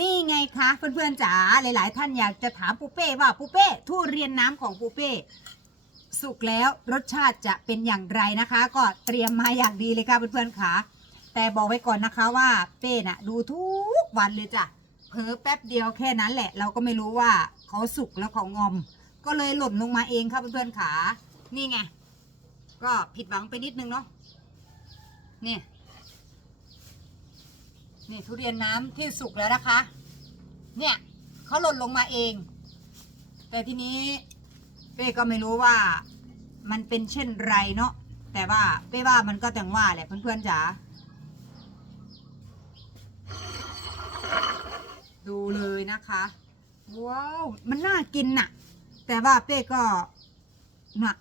นี่ไงคะเพื่อนๆจ๋าหลาย ๆ ท่านอยากจะถามปูเป้ว่าปูเป้ทุเรียนน้ำของปูเป้สุกแล้วรสชาติจะเป็นอย่างไรนะคะ ก็เตรียมมาอย่างดีเลยค่ะเพื่อนๆค่ะแต่บอกไว้ก่อนนะคะว่าเป้น่ะดูทุกวันเลยจ้ะเผลอแป๊บเดียวแค่นั้นแหละ เราก็ไม่รู้ว่าเขาสุกแล้วเขางอม ก็เลยหล่นลงมาเองค่ะเพื่อนๆค่ะนี่ไงก็ผิดหวังไปนิดนึงเนาะนี่ นี่ทุเรียนน้ำที่สุกแล้วนะคะ เนี่ยเขาหล่นลงมาเอง แต่ทีนี้เป้ก็ไม่รู้ว่ามันเป็นเช่นไรเนาะแต่ว่าเป้ว่ามันก็แต่งว่าแหละเพื่อนๆจ๋าดูเลยนะคะว้าวมันน่ากินน่ะ แต่ว่าเป้ก็น่ะ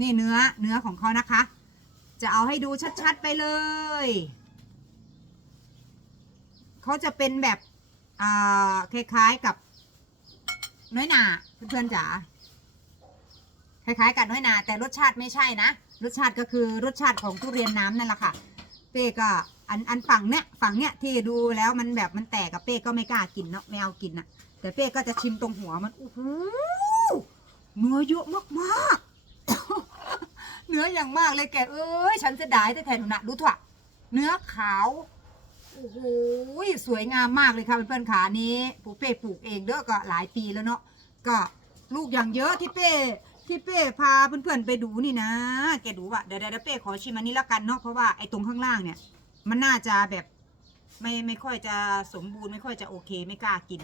นี่เนื้อเนื้อของเขานะคะ จะเอาให้ดูชัดๆไปเลย เขาจะเป็นแบบอ่าคล้ายๆกับ น้อยหนาเพื่อนๆจ๋าคล้ายๆกับน้อยหนา แต่รสชาติไม่ใช่นะ รสชาติก็คือรสชาติของทุเรียนน้ำนั่นแหละค่ะ เป้ก็อันอันฝั่งเนี้ยฝั่งเนี้ยที่ดูแล้วมันแบบมันแตกกับเป้ก็ไม่กล้ากินเนาะไม่เอากินนะแต่เป้ก็จะชิมตรงหัวมันโอ้โหเนื้อเยอะมากๆ เนื้ออย่างมากเลยแกเอ้ยฉันเสียดายแต่แทนหนูนะดูถั่วเนื้อขาว โอ้โหสวยงามมากเลยค่ะเพื่อนๆขานี้ปูเป้ปลูกเองเด้อก็หลายปีแล้วเนาะก็ลูกอย่างเยอะที่เป้ที่เป้พาเพื่อนๆไปดูนี่นะแกดูว่ะเดี๋ยวเดี๋ยวเป้ขอชิมอันนี้ละกันเนาะเพราะว่าไอ้ตรงข้างล่างเนี่ย มันน่าจะแบบไม่ไม่ค่อยจะสมบูรณ์ไม่ค่อยจะโอเคไม่กล้ากิน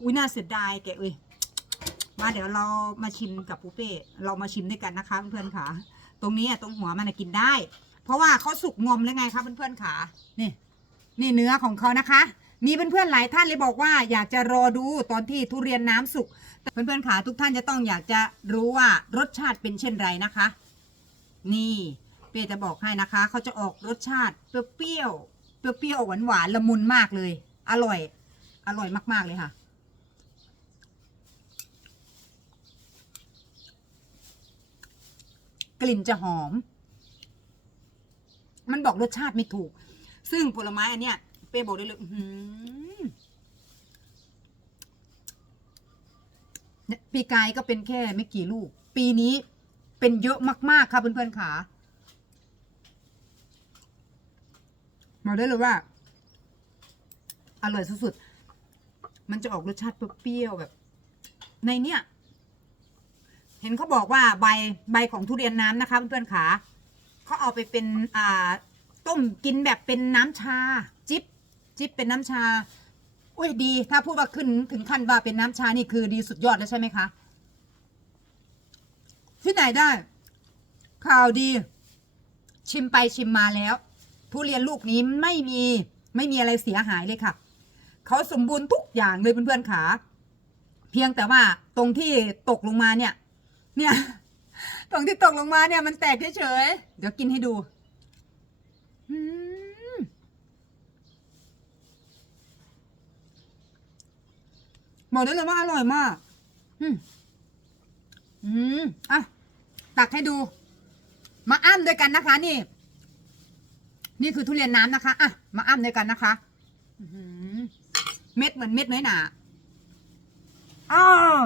อุ้ยน่าเสียดายแกเอ้ยมาเดี๋ยวเรามาชิมกับปูเป้เรามาชิมด้วยกันนะคะเพื่อนๆขาตรงนี้อะตรงหัวมันกินได้ เพราะว่าเขาสุกงอมแล้วไงคะเพื่อนๆขานี่ นี่เนื้อของเขานะคะ มีเพื่อนๆหลายท่านเลยบอกว่า อยากจะรอดูตอนที่ทุเรียนน้ำสุกเพื่อนๆขาทุกท่านจะต้องอยากจะรู้ว่ารสชาติเป็นเช่นไรนะคะ นี่เป้จะบอกให้นะคะเขาจะออกรสชาติเปรี้ยวๆเปรี้ยวๆหวานๆละมุนมากเลย อร่อย อร่อยมากๆเลยค่ะ กลิ่นจะหอม มันบอกรสชาติไม่ถูก ซึ่งผลไม้อันเนี้ยเป้บอกได้เลยปีกายก็เป็นแค่ไม่กี่ลูก ปีนี้เป็นเยอะมาก ๆ ค่ะเพื่อนๆขาบอกได้เลยว่า อร่อยสุดๆ มันจะออกรสชาติเปรี้ยวๆแบบ ในเนี้ยเห็นเขาบอกว่าใบใบของทุเรียนน้ำนะคะเพื่อนๆขาเขาเอาไปเป็นอ่า ต้มกินแบบเป็นน้ำชา จิบจิบเป็นน้ำชาโอ้ยดี ถ้าพูดว่าขึ้นถึงขั้นว่าเป็นน้ำชานี่คือดีสุดยอดแล้วใช่ไหมคะที่ไหนได้ ข่าวดี ชิมไปชิมมาแล้วทุเรียนลูกนี้ไม่มีไม่มีอะไรเสียหายเลยค่ะเขาสมบูรณ์ทุกอย่างเลยเพื่อนๆขาเพียงแต่ว่าตรงที่ตกลงมาเนี่ย เนี่ย ตรงที่ตกลงมาเนี่ยมันแตกเฉยๆเดี๋ยวกินให้ดู บอกได้เลยว่าอร่อยมาก อืม อืม อะ ตักให้ดู มาอ้ำด้วยกันนะคะ นี่ นี่คือทุเรียนน้ำนะคะ อะ มาอ้ำด้วยกันนะคะเม็ดเหมือนเม็ดน้อยหนาอ้าว